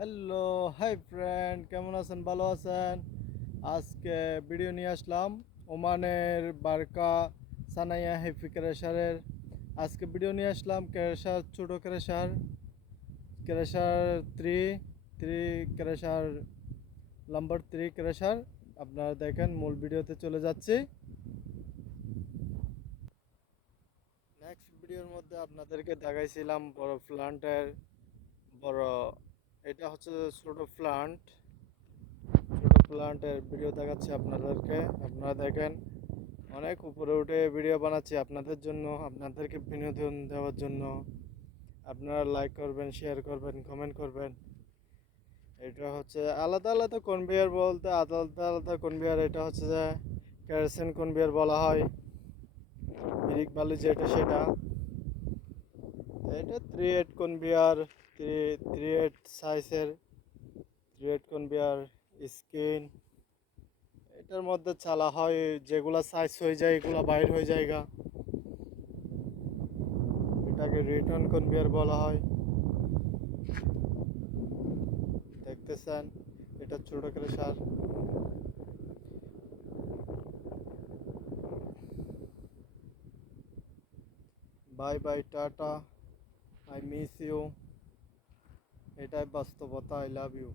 Hello, hi friend, কেমন আছেন? ভালো আছেন? আজকে ভিডিও নিয়ে আসলাম ওমানের বারকা সানাইয়া হেফি ক্রেশারের। আজকে ভিডিও নিয়ে আসলাম ক্রেশার, ছোটো crusher, crusher three three crusher number 3 crusher. আপনারা দেখেন, মূল ভিডিওতে চলে যাচ্ছি। নেক্সট ভিডিওর মধ্যে আপনাদেরকে দেখাইছিলাম বড় প্লান্টের বড়, এটা হচ্ছে ছোটো প্লান্ট। ছোটো প্লান্টের ভিডিও দেখাচ্ছি আপনাদেরকে। আপনারা দেখেন, অনেক উপরে উঠে ভিডিও বানাচ্ছি আপনাদের জন্য, আপনাদেরকে বিনোদন দেওয়ার জন্য। আপনারা লাইক করবেন, শেয়ার করবেন, কমেন্ট করবেন। এটা হচ্ছে আলাদা আলাদা কনভেয়ার, বলতে আলাদা আলাদা কনভেয়ার। এটা হচ্ছে যে ক্যারোসিন কনভেয়ার বলা হয়, ব্রিক বালি যেটা সেটা। এটা 3/8 কনভেয়ার, 3/8 সাইজের 3/8 কনভেয়ার স্ক্রিন। এটার মধ্যে চালা হয়, যেগুলা সাইজ হয়ে যায় এগুলা বাইর হয়ে যায়। এটাকে রিটার্ন কনভেয়ার বলা হয়। দেখতেছেন, এটা ছোট crusher. Bye bye, tata, I miss you. এটাই বাস্তবতা, আই লাভ ইউ।